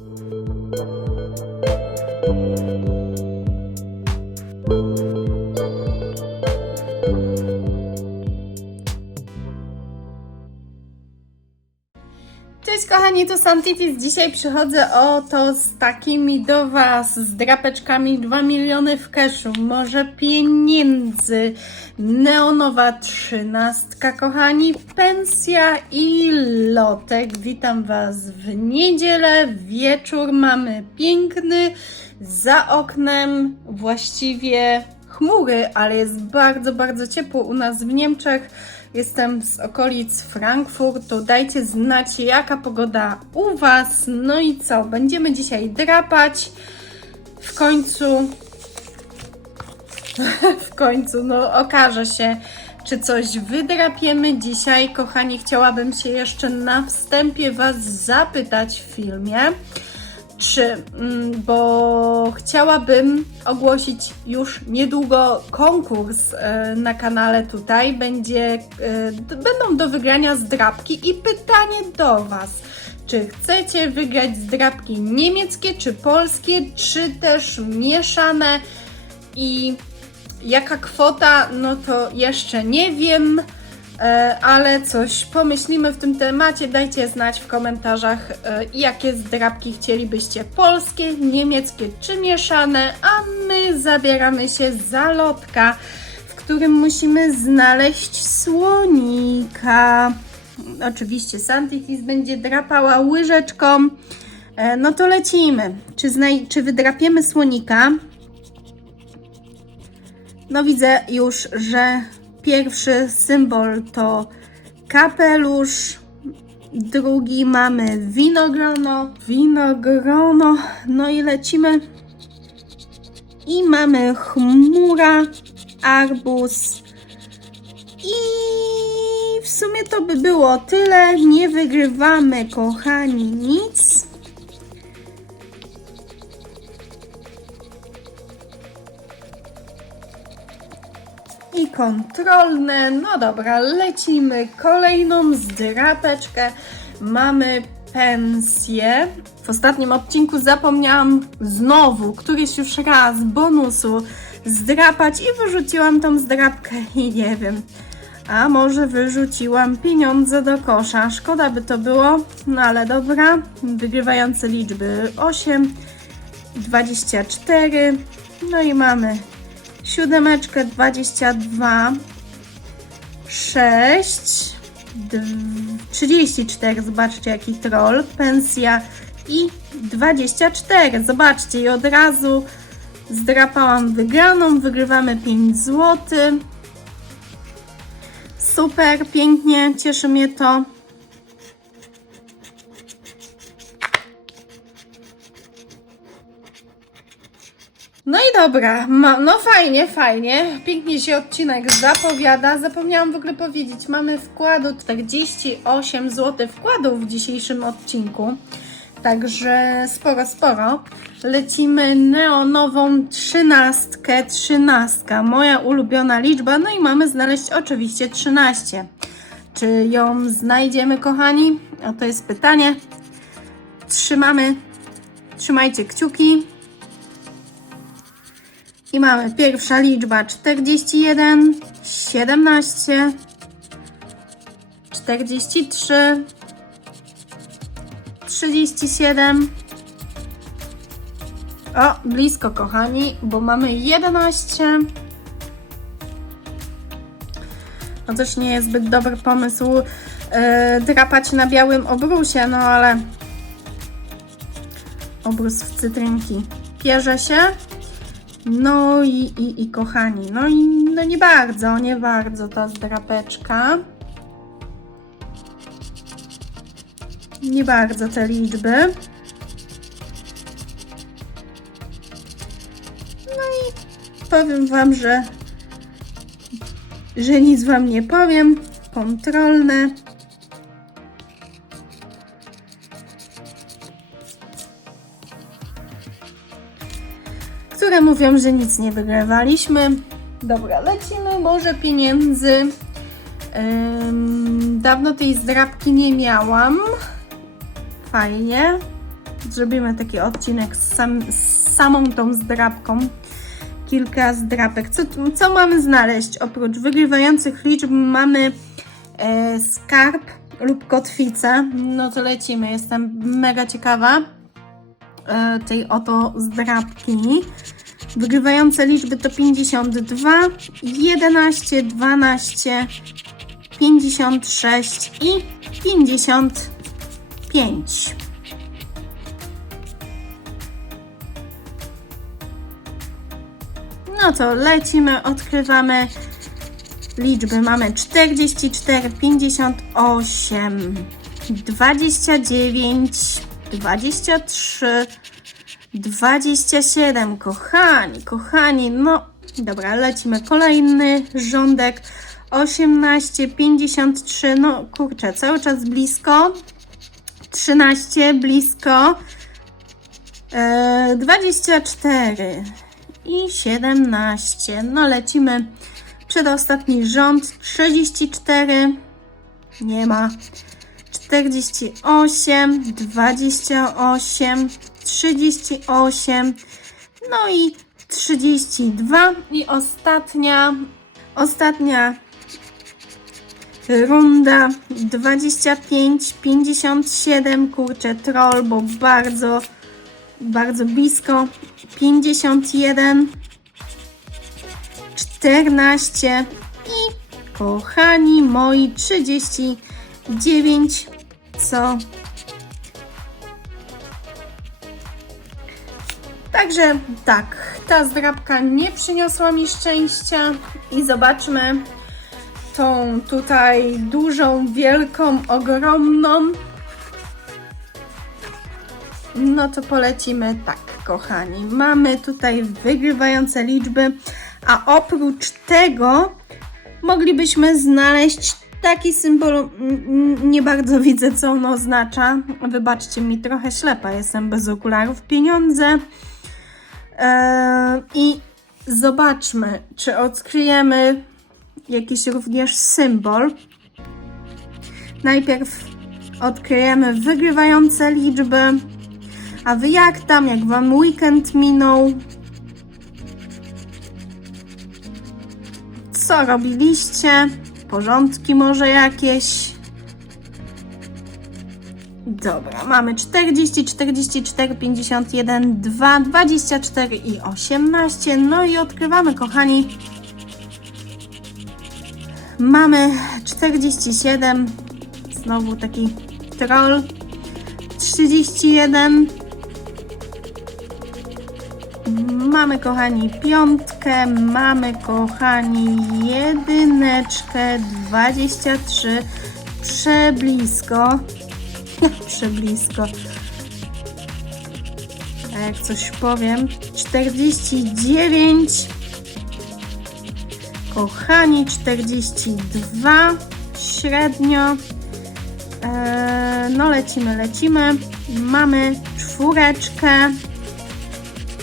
Thank you. Kochani, tu Santitis. Dzisiaj przychodzę oto z takimi do Was, z drapeczkami 2 miliony w cashu, może pieniędzy, neonowa trzynastka kochani, pensja i lotek. Witam Was w niedzielę, wieczór mamy piękny, za oknem właściwie chmury, ale jest bardzo, bardzo ciepło u nas w Niemczech. Jestem z okolic Frankfurtu. Dajcie znać, jaka pogoda u Was. No i co? Będziemy dzisiaj drapać. W końcu. w końcu, no okaże się, czy coś wydrapiemy dzisiaj. Kochani, chciałabym się jeszcze na wstępie Was zapytać w filmie czy, mm, bo chciałabym ogłosić już niedługo konkurs e, na kanale tutaj. Będzie, e, będą do wygrania zdrabki i pytanie do Was. Czy chcecie wygrać zdrabki niemieckie, czy polskie, czy też mieszane? I jaka kwota, no to jeszcze nie wiem. E, ale coś pomyślimy w tym temacie. Dajcie znać w komentarzach, e, jakie zdrabki chcielibyście polskie, niemieckie czy mieszane, a my zabieramy się za lotka, w którym musimy znaleźć słonika. Oczywiście Santikis będzie drapała łyżeczką. E, No to lecimy. Czy, czy wydrapiemy słonika? No widzę już, że pierwszy symbol to kapelusz, drugi mamy winogrono, winogrono, no i lecimy. I mamy chmura, arbuz i w sumie to by było tyle, nie wygrywamy kochani nic. Kontrolne. No dobra, lecimy. Kolejną zdrapeczkę. Mamy pensję. W ostatnim odcinku zapomniałam znowu, któryś już raz bonusu zdrapać i wyrzuciłam tą zdrapkę i nie wiem. A może wyrzuciłam pieniądze do kosza. Szkoda by to było, no ale dobra. Wygrywające liczby 8, 24. No i mamy siódemeczkę 22, 6, 34, zobaczcie jaki troll, pensja i 24, zobaczcie i od razu zdrapałam wygraną, wygrywamy 5 zł. Super, pięknie, cieszy mnie to. Dobra, ma, no fajnie, fajnie. Pięknie się odcinek zapowiada. Zapomniałam w ogóle powiedzieć, mamy wkładu 48 zł wkładu w dzisiejszym odcinku. Także sporo, sporo. Lecimy neonową trzynastkę, trzynastka, moja ulubiona liczba. No i mamy znaleźć oczywiście 13. Czy ją znajdziemy, kochani? O to jest pytanie. Trzymamy, trzymajcie kciuki. I mamy pierwsza liczba 41, 17, 43, 37. O, blisko kochani, bo mamy 11. No też nie jest zbyt dobry pomysł yy, drapać na białym obrusie, no ale obrus w cytrynki pierze się. No i, i, i kochani, no i no nie bardzo, nie bardzo ta zdrapeczka. Nie bardzo te liczby. No i powiem Wam, że, że nic Wam nie powiem. Kontrolne. Które mówią, że nic nie wygrywaliśmy. Dobra, lecimy, może pieniędzy. Ym, dawno tej zdrabki nie miałam. Fajnie. Zrobimy taki odcinek z, sam, z samą tą zdrabką. Kilka zdrapek. Co, co mamy znaleźć? Oprócz wygrywających liczb mamy e, skarb lub kotwicę. No to lecimy. Jestem mega ciekawa tej oto zdrabki. Wygrywające liczby to 52, 11, 12, 56 i 55. No to lecimy, odkrywamy liczby. Mamy 44, 58, 29, 23, 27. Kochani, kochani, no dobra, lecimy. Kolejny rządek. 18, 53, no kurczę, cały czas blisko. 13, blisko. E, 24 i 17. No lecimy. Przedostatni rząd 34. Nie ma. 48, 28, 38. No i 32. I ostatnia, ostatnia runda 25, 57. Kurczę, troll, bo bardzo bardzo blisko. 51, 14 i kochani moi 39, co Także tak, ta zdrabka nie przyniosła mi szczęścia i zobaczmy tą tutaj dużą, wielką, ogromną no to polecimy tak, kochani. Mamy tutaj wygrywające liczby, a oprócz tego moglibyśmy znaleźć taki symbol. Nie bardzo widzę, co on oznacza. Wybaczcie mi, trochę ślepa jestem bez okularów. Pieniądze. Eee, I zobaczmy, czy odkryjemy jakiś również symbol. Najpierw odkryjemy wygrywające liczby. A wy jak tam, jak wam weekend minął? Co robiliście? Porządki może jakieś? Dobra, mamy 40, 44, 51, 2, 24 i 18. No i odkrywamy, kochani. Mamy 47. Znowu taki troll. 31. Mamy, kochani, piątkę, mamy, kochani, jedyneczkę, 23, przeblisko, przeblisko, a jak coś powiem, 49, kochani, 42, średnio, eee, no lecimy, lecimy, mamy czwóreczkę,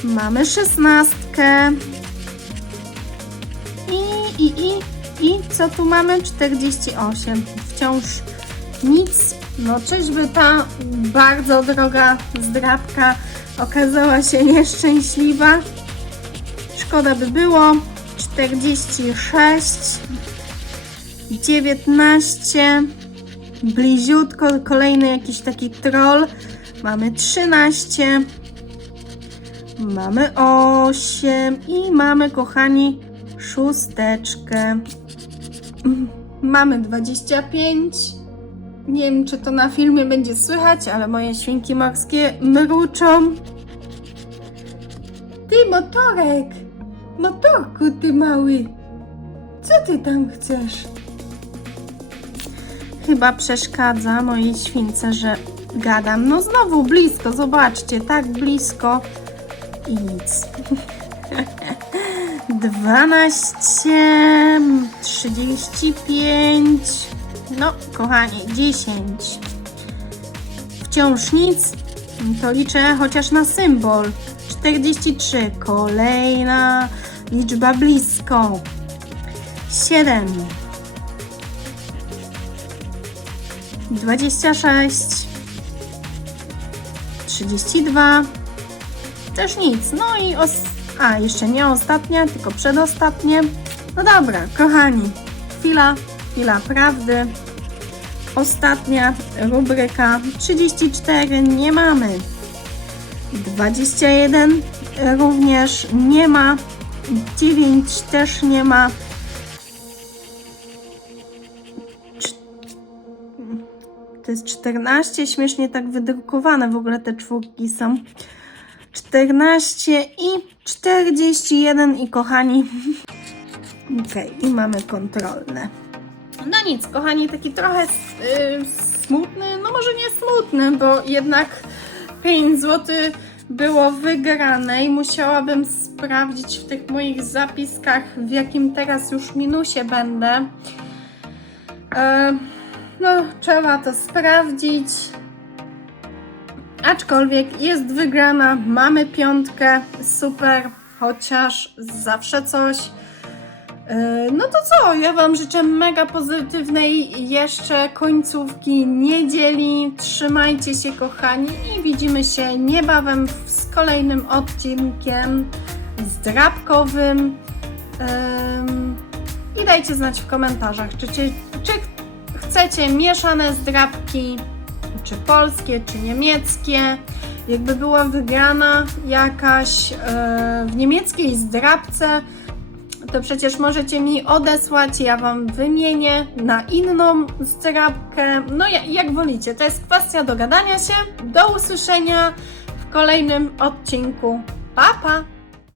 Mamy szesnastkę. I, i, i, i co tu mamy? 48. Wciąż nic. No czyżby ta bardzo droga zdrabka okazała się nieszczęśliwa? Szkoda by było. 46. 19. Bliziutko, kolejny jakiś taki troll. Mamy 13. Mamy 8 i mamy, kochani, szósteczkę. Mamy 25. Nie wiem, czy to na filmie będzie słychać, ale moje świnki morskie mruczą. Ty, motorek! Motorku, ty mały! Co ty tam chcesz? Chyba przeszkadza mojej śwince, że gadam. No znowu blisko, zobaczcie, tak blisko i nic. 12, 35, no kochani, 10. Wciąż nic, to liczę chociaż na symbol. 43, kolejna liczba blisko. 7, 26, 32. Też nic. No i os... A, jeszcze nie ostatnia, tylko przedostatnie. No dobra, kochani. Chwila, chwila prawdy. Ostatnia rubryka. 34 nie mamy. 21 również nie ma. 9 też nie ma. To jest 14, śmiesznie tak wydrukowane w ogóle te czwórki są. 14 i 41 i kochani. Okej, i mamy kontrolne. No nic, kochani, taki trochę y, smutny, no może nie smutny, bo jednak 5 zł było wygrane i musiałabym sprawdzić w tych moich zapiskach, w jakim teraz już minusie będę. E, no, trzeba to sprawdzić. Aczkolwiek jest wygrana, mamy piątkę, super, chociaż zawsze coś. Yy, No to co? Ja Wam życzę mega pozytywnej jeszcze końcówki niedzieli. Trzymajcie się, kochani, i widzimy się niebawem z kolejnym odcinkiem zdrabkowym. Ym, I dajcie znać w komentarzach, czy, czy chcecie mieszane zdrabki, czy polskie, czy niemieckie. Jakby była wygrana jakaś e, w niemieckiej zdrabce, to przecież możecie mi odesłać, ja Wam wymienię na inną zdrabkę. No ja- jak wolicie, to jest kwestia dogadania się. Do usłyszenia w kolejnym odcinku. Pa, pa!